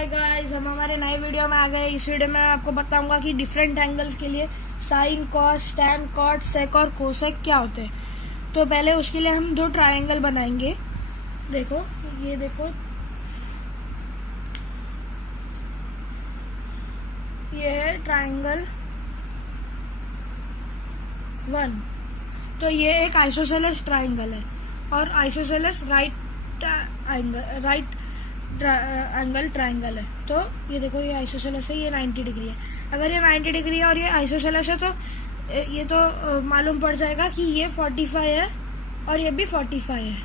Hi guys, हम हमारे नए वीडियो में आ गए। इस वीडियो में आपको बताऊंगा कि डिफरेंट एंगल्स के लिए साइन, कॉस, टैन, कॉट, सेक और कोसेक क्या होते हैं। तो पहले उसके लिए हम दो ट्रायंगल बनाएंगे। देखो, ये देखो, ये है ट्रायंगल 1। तो ये एक आइसोसेलेस ट्रायंगल है और आइसोसेलेस राइट एंगल ट्रायंगल है। तो ये देखो, ये आइसोसेलेस है, ये 90 डिग्री है। अगर ये 90 डिग्री है और ये आइसोसेलेस है तो ये तो मालूम पड़ जाएगा कि ये 45 है और ये भी 45 है,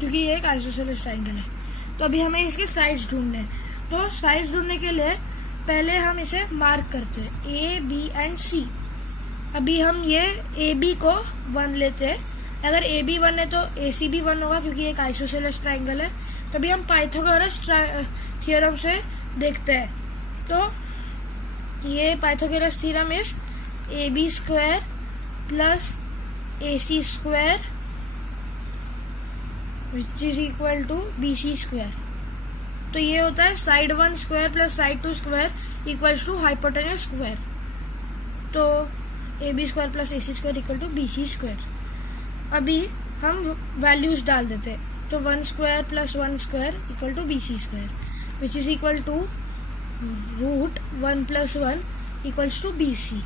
क्योंकि ये एक आइसोसेलेस ट्रायंगल है। तो अभी हमें इसके साइड्स ढूंढने हैं। तो साइड्स ढूंढने के लिए पहले हम इसे मार्क करते हैं, ए, बी एंड सी। अभी हम ये ए बी को 1 लेते हैं। अगर ए बी 1 है तो ए सी भी 1 होगा, क्योंकि एक आइसोसेलेस ट्रायंगल है। तभी हम पाइथागोरस थ्योरम से देखते हैं। तो ये Pythagoras theorem is A B square plus A C square which is equal to B C square. तो ये होता है side 1 square plus side 2 square equals to hypotenuse square. तो A B square plus A C square equal to B C square. अभी हम values डाल देते हैं। तो 1 square plus 1 square equal to B C square which is equal to root 1 plus 1 equals to B C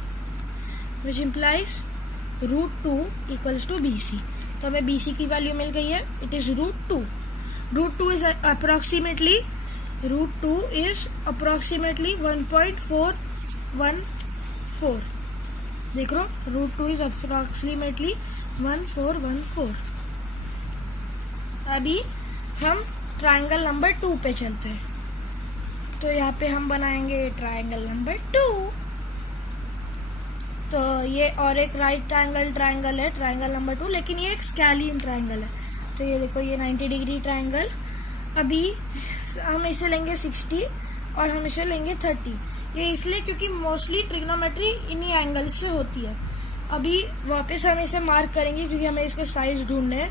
which implies root 2 equals to B C. तो हमें B C की value मिल गई है, it is root 2। Root 2 is approximately 1.414। देख लो, root 2 is approximately 1414। अभी हम triangle number 2 पे चलते हैं। तो यहाँ पे हम बनाएंगे ट्रायंगल नंबर 2। तो ये और एक राइट ट्रायंगल है, ट्रायंगल नंबर 2, लेकिन ये एक स्कैलियन ट्रायंगल है। तो ये देखो, ये 90 डिग्री ट्रायंगल। अभी हम इसे लेंगे 60 और हम इसे लेंगे 30। ये इसलिए क्योंकि मोस्टली ट्रिग्नोमेट्री इन्हीं एंगल से होती है। अभी वापस हम इसे मार्क करेंगे, क्योंकि हमें इसके साइड्स ढूंढने हैं।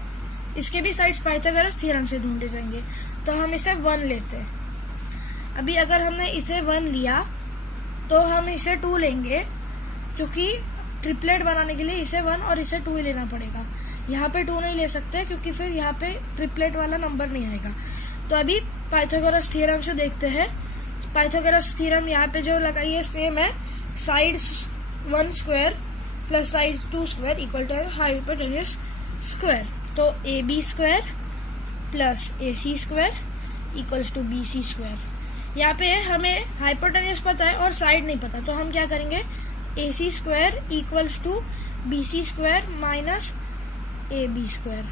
इसके भी साइड्स पाइथागोरस थ्योरम से ढूंढे जाएंगे। तो हम इसे 1 लेते हैं। अभी अगर हमने इसे 1 लिया तो हम इसे 2 लेंगे, क्योंकि ट्रिपलेट बनाने के लिए इसे 1 और इसे 2 ही लेना पड़ेगा। यहाँ पे 2 नहीं ले सकते, क्योंकि फिर यहाँ पे ट्रिपलेट वाला नंबर नहीं आएगा। तो अभी पाइथागोरस थ्योरम से देखते हैं। पाइथागोरस थ्योरम यहाँ पे जो लगाई है सेम है, sides 1 square plus sides 2 square equal to hypotenuse square. तो A B square plus A C square equals to B C square. यहाँ पे हमें हाइपोटेन्यूज पता है और साइड नहीं पता, तो हम क्या करेंगे, A C square equals to B C square minus A B square.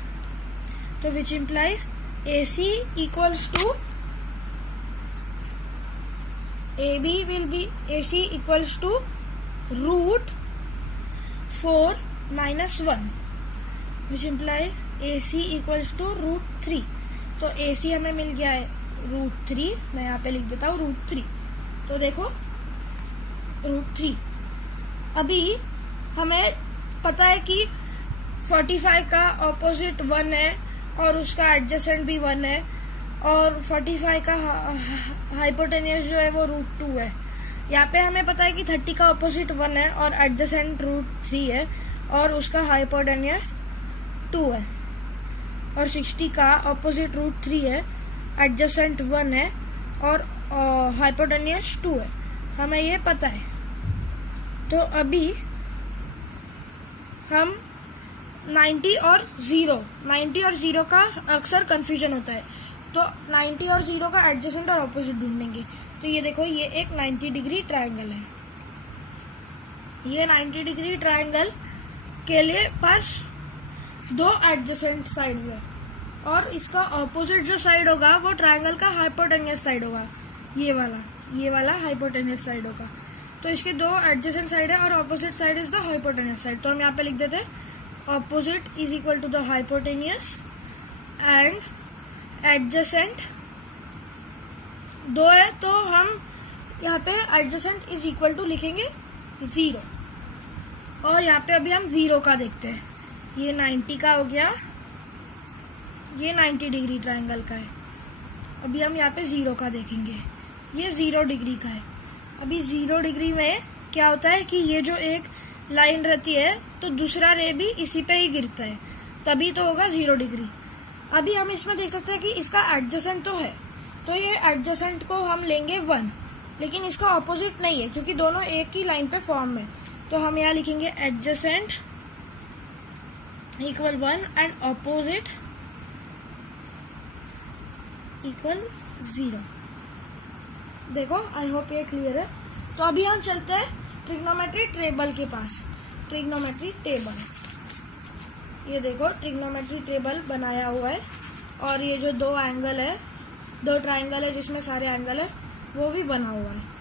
तो which implies A C equals to A B will be A C equals to root 4 minus 1 which implies A C equals to root 3। तो ए सी हमें मिल गया है root 3। मैं यहाँ पे लिख देता हूँ रूट 3। तो देखो, रूट 3। अभी हमें पता है कि 45 का ऑपोजिट 1 है और उसका एडजेसेंट भी 1 है, और 45 का हाइपोटेन्यूज जो है वो रूट 2 है। यहाँ पे हमें पता है कि 30 का ऑपोजिट 1 है और एडजेसेंट रूट 3 है, और उसका हाइपोटेन्यूज 2 है। और 60 का ऑपोजिट रूट 3 है, एडजेसेंट 1 है और हाइपोटेन्यूज 2 है। हमें ये पता है। तो अभी हम 90 और 0 का अक्सर कंफ्यूजन होता है। तो 90 और 0 का एडजेसेंट और ऑपोजिट ढूंढेंगे। तो ये देखो, ये एक 90 डिग्री ट्रायंगल है। ये 90 डिग्री ट्रायंगल के लिए पास 2 एडजेसेंट साइड्स है, और इसका ऑपोजिट जो साइड होगा वो ट्रायंगल का हाइपोटेन्यूज साइड होगा। ये वाला हाइपोटेन्यूज साइड होगा। तो इसके 2 एडजेसेंट साइड है और opposite side is the hypotenuse side. तो हम यहाँ पे लिख देते हैं opposite is equal to the hypotenuse and adjacent 2 है, तो हम यहाँ पे एडजेसेंट इज इक्वल टू लिखेंगे 0। और यहाँ पे अभी हम 0 का देखते हैं। ये 90 का हो गया, ये 90 डिग्री ट्रायंगल का है। अभी हम यहाँ पे 0 का देखेंगे। ये 0 डिग्री का है। अभी 0 डिग्री में क्या होता है कि ये जो एक लाइन रहती है तो दूसरा रे भी इसी पे ही गिरता है, तभी तो होगा 0 डिग्री। अभी हम इसमें देख सकते हैं कि इसका एडजेसेंट तो है, तो ये एडजेसेंट को हम लेंगे 1, लेकिन इसका ऑपोजिट नहीं है क्योंकि दोनों एक ही लाइन पे फॉर्म है। तो हम यहाँ लिखेंगे adjacent equal 1 and opposite equal 0। देखो, आई होप ये क्लियर है। तो अभी हम चलते हैं ट्रिग्नोमेट्री टेबल के पास। ट्रिग्नोमेट्री टेबल, ये देखो ट्रिग्नोमेट्री टेबल बनाया हुआ है, और ये जो दो एंगल है, दो ट्राइंगल है जिसमें सारे एंगल है, वो भी बना हुआ है।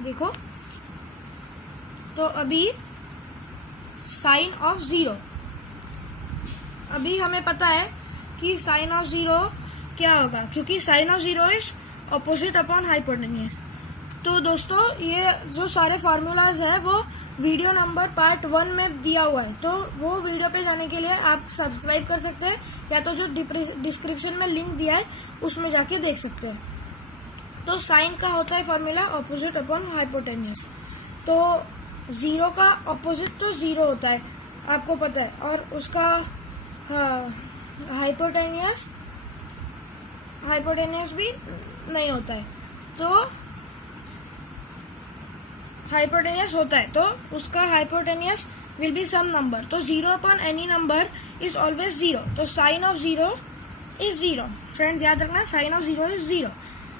देखो, तो अभी साइन ऑफ 0, अभी हमें पता है कि साइन ऑफ 0 क्या होगा, क्योंकि sine of 0 is opposite upon hypotenuse. तो दोस्तों, ये जो सारे फॉर्मूलाज है वो वीडियो नंबर पार्ट 1 में दिया हुआ है, तो वो वीडियो पे जाने के लिए आप सब्सक्राइब कर सकते हैं, या तो जो डिस्क्रिप्शन में लिंक दिया है उसमें जाके देख सकते हैं। तो साइन का होता है फॉर्मूला ऑपोजिट अपॉन हाइपोटेन्यूज। तो 0 का ऑपोजिट तो 0 होता है, आपको पता है, और उसका हाइपोटेन्यूज भी नहीं होता है। तो हाइपोटेन्यूज होता है तो उसका hypotenuse will be some number. तो 0 upon any number is always 0। तो साइन ऑफ 0 इज 0। फ्रेंड याद रखना, साइन ऑफ 0 इज 0।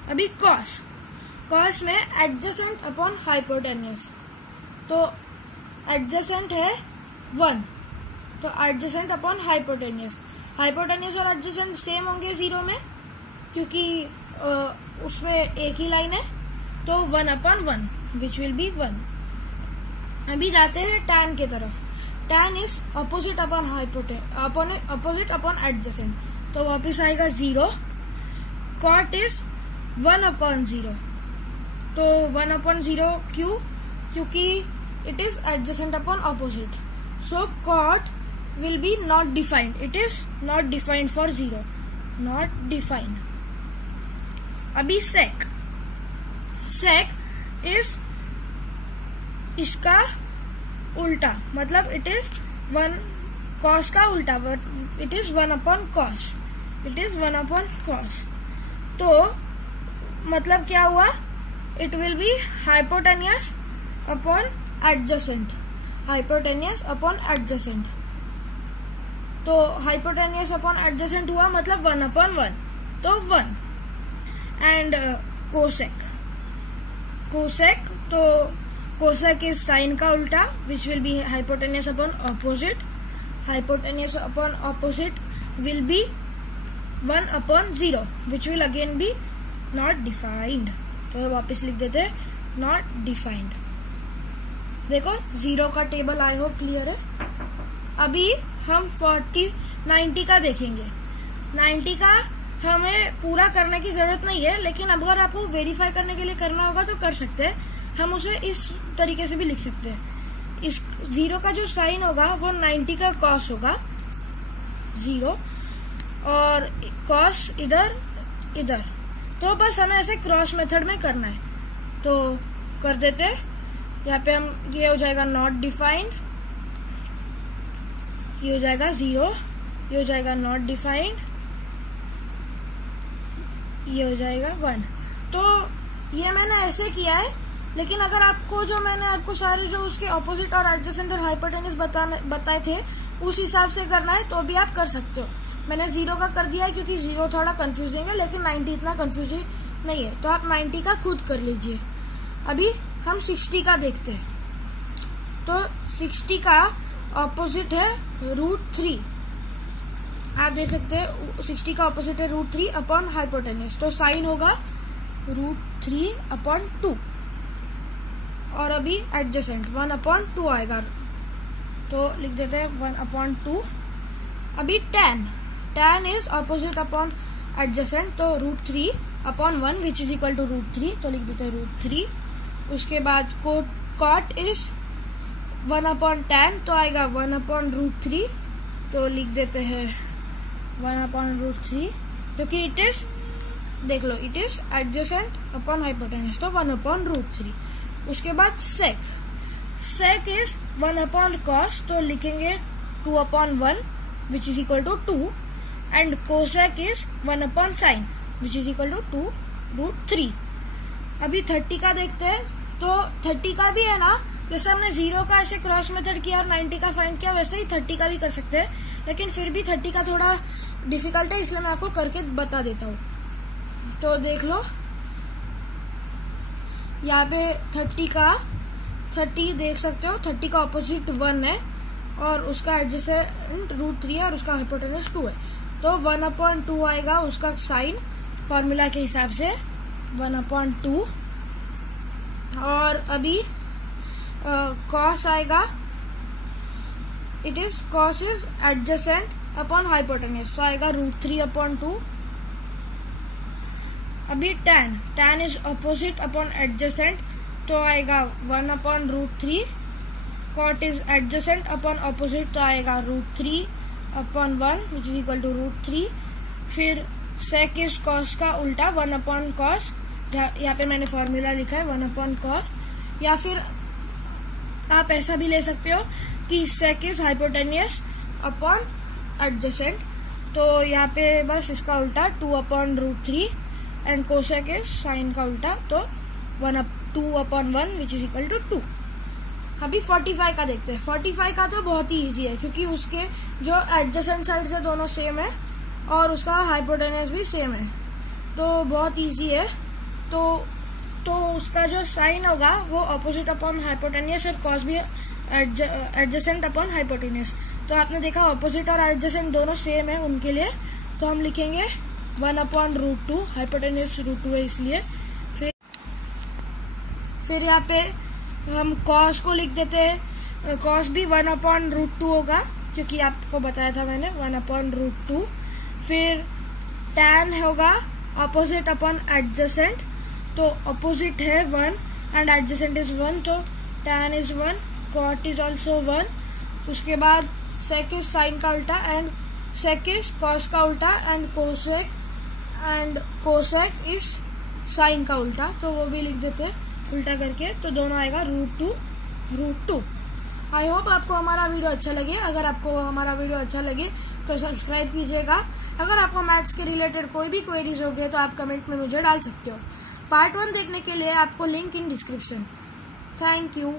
अभी कॉस में एडजेसेंट अपॉन हाइपोटेन्यूज, तो एडजेसेंट है 1, तो एडजेसेंट अपॉन हाइपोटेन्यूज। हाइपोटेन्यूज और एडजेसेंट सेम होंगे 0 में, क्योंकि उसमें एक ही लाइन है, तो 1 अपॉन 1 विच विल बी 1। अभी जाते हैं टैन की तरफ। Tan is opposite upon opposite upon adjacent, तो वापिस आएगा 0। कॉट इज 1 अपॉन 0, तो 1 अपॉन 0 क्यों? क्योंकि it is adjacent upon opposite. So cot will be not defined, it is not defined for 0, not defined. अभी सेक इज इसका उल्टा, मतलब इट इज 1 कॉस का उल्टा, it is 1 upon cos, it is 1 upon cos. तो मतलब क्या हुआ? It will be hypotenuse upon adjacent, hypotenuse upon adjacent. तो हाइपोटेन्यूज अपॉन एडजेसेंट हुआ मतलब 1 अपॉन 1, तो 1। एंड तो कोसेक इज साइन का उल्टा, which will be hypotenuse upon opposite. Hypotenuse upon opposite will be 1 upon 0, which will again be not defined. तो वापस लिख देते हैं नॉट डिफाइंड। देखो 0 का टेबल आई होप क्लियर है। अभी हम 90 का देखेंगे। 90 का हमें पूरा करने की जरूरत नहीं है, लेकिन अगर आपको वेरीफाई करने के लिए करना होगा तो कर सकते हैं। हम उसे इस तरीके से भी लिख सकते हैं। इस 0 का जो साइन होगा वो 90 का कॉस होगा 0, और कॉस इधर। तो बस हमें ऐसे क्रॉस मेथड में करना है, तो कर देते हैं। यहाँ पे हम ये हो जाएगा नॉट डिफाइंड, ये हो जाएगा 0, ये हो जाएगा नॉट डिफाइंड, ये हो जाएगा 1। तो ये मैंने ऐसे किया है, लेकिन अगर आपको जो मैंने आपको सारे जो उसके ऑपोजिट और एडजेसेंट और हाइपोटेन्यूज बताए थे उस हिसाब से करना है तो भी आप कर सकते हो। मैंने 0 का कर दिया है क्योंकि 0 थोड़ा कंफ्यूजिंग है, लेकिन 90 इतना कंफ्यूजिंग नहीं है, तो आप 90 का खुद कर लीजिए। अभी हम 60 का देखते हैं। तो 60 का ऑपोजिट है √3। आप देख सकते हैं 60 का ऑपोजिट है √3 अपॉन हाइपोटेन्यूज, तो साइन होगा √3 अपॉन 2। और अभी एडजेसेंट 1 अपॉन 2 आएगा, तो लिख देते हैं 1 अपॉन 2। अभी tan is opposite upon adjacent, तो √3 upon 1 which is equal to √3, तो लिख देते हैं √3। उसके बाद cot इज 1 अपॉन tan, तो आएगा 1 अपॉन √3, तो लिख देते हैं 1/√3, क्योंकि इट इज, देख लो, it is adjacent upon hypotenuse, तो 1/√3। उसके बाद सेक इज 1/cos, तो लिखेंगे 2/1 which is equal to 2, and cosec is 1/sin which is equal to 2√3। अभी 30 का देखते हैं, तो 30 का भी है ना, जैसे हमने 0 का ऐसे क्रॉस मेथड किया और 90 का फाइंड किया, वैसे ही 30 का भी कर सकते हैं, लेकिन फिर भी 30 का थोड़ा डिफिकल्ट है, इसलिए मैं आपको करके बता देता हूँ। तो देख लो, यहाँ पे 30 देख सकते हो, 30 का ऑपोजिट 1 है और उसका एडजेसेंट √3 है और उसका हाइपोटेन्यूज 2 है, तो 1/2 आएगा उसका साइन फॉर्मूला के हिसाब से 1/2। और अभी कॉस आएगा, it is cos is adjacent upon hypotenuse, तो आएगा √3/2। अभी tan is opposite upon adjacent, तो आएगा 1/√3। Cot is adjacent upon opposite, तो आएगा √3/1 विच इज इक्वल टू √3। फिर सेक इज कॉस का उल्टा 1/cos, यहाँ पे मैंने फॉर्मूला लिखा है 1/cos, या फिर आप ऐसा भी ले सकते हो कि सेक इज हाइपोटेन्यूज अपॉन एडजेसेंट, तो यहाँ पे बस इसका उल्टा 2/√3, एंड कोसेक इज साइन का उल्टा, तो 2/1 विच इज इक्वल टू 2। अभी 45 का देखते हैं। 45 का तो बहुत ही इजी है, क्योंकि उसके जो एडजेसेंट साइड है दोनों सेम है और उसका हाइपोटेन्यूज भी सेम है, तो बहुत इजी है। तो उसका जो साइन होगा वो ऑपोजिट अपॉन हाइपोटेन्यूज और कॉस भी एडजेसेंट अपॉन हाइपोटेन्यूज, तो आपने देखा ऑपोजिट और एडजेसेंट दोनों सेम है उनके लिए, तो हम लिखेंगे 1/√2, हाइपोटेन्यूज √2 है इसलिए। फिर यहाँ पे हम कॉस को लिख देते हैं, कॉस भी 1/√2 होगा, क्योंकि आपको बताया था मैंने 1/√2। फिर tan होगा ऑपोजिट अपॉन एडजेसेंट, तो ऑपोजिट है 1 एंड एडजेसेंट इज 1, तो tan is 1, cot is also 1। उसके बाद सेक इज साइन का उल्टा एंड सेक इज कॉस का उल्टा, एंड कोसेक इज साइन का उल्टा, तो वो भी लिख देते हैं उल्टा करके, तो दोनों आएगा √2। आई होप आपको हमारा वीडियो अच्छा लगे। अगर आपको हमारा वीडियो अच्छा लगे तो सब्सक्राइब कीजिएगा। अगर आपको मैथ्स के रिलेटेड कोई भी क्वेरीज होगी तो आप कमेंट में मुझे डाल सकते हो। पार्ट 1 देखने के लिए आपको link in description. Thank you.